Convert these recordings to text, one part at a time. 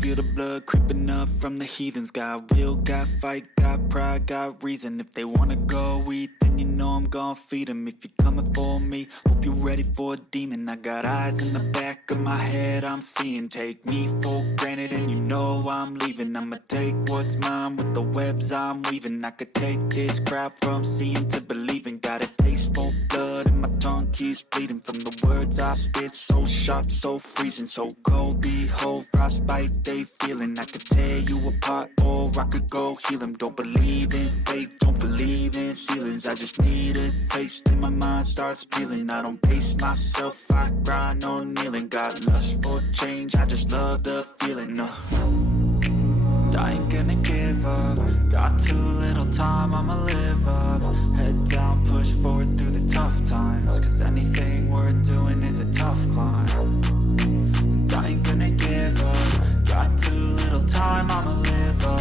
feel the blood creeping up from the heathens. Got will, got fight, got pride, got reason. If they wanna go eat, then you know I'm gon' feed them. If you're coming for me, hope you're ready for a demon. I got eyes in the back of my head, I'm seeing. Take me for granted and you know I'm leaving. I'ma take what's mine with the webs I'm weaving. I could take this crowd from seeing to believing. Got a taste for blood and my tongue keeps bleeding from the words I spit. So sharp, so freezing, so cold. Behold, frostbite they feeling. I could tear you apart or I could go heal them. Don't believe in fate, don't believe in ceilings. I just need a taste and my mind starts peeling. I don't pace myself, I grind on kneeling. Got lust for change, I just love the feeling. I ain't gonna give up. Got too little time, I'ma live up. Head down, push forward through the tough times. Cause anything worth doing is a tough climb. And I ain't gonna give up. Got too little time, I'ma live up.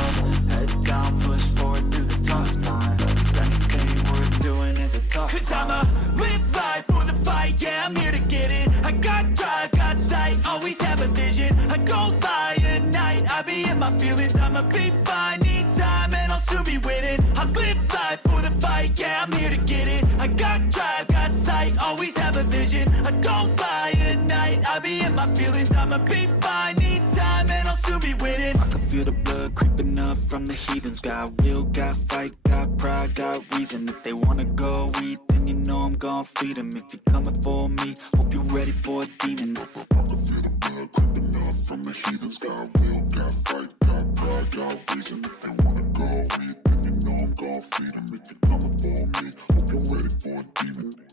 Head down, push forward through the tough times. Cause anything worth doing is a tough climb. Cause I'ma live life for the fight, yeah, I'm here to get it. I got drive, got sight, always have a vision. I don't lie at night, I be in my feelings. I'ma be fine, need time, and I'll soon be winning. I live life for the fight, yeah, I'm here to get it. I got drive, got sight, always have a vision. I don't lie at night, I be in my feelings. I'ma be fine, need time, and I'll soon be winning. I can feel the blood creeping up from the heathens. Got will, got fight, got pride, got reason. If they wanna go eat, then you know I'm gon' feed them. If you're coming for me, hope you're ready for a demon. I can feel the blood creeping up from the heathens. Got will, got fight, got pride, got reason. If they wanna go eat, then you know I'm gon' feed them. If you're coming for me, hope you're ready for a demon.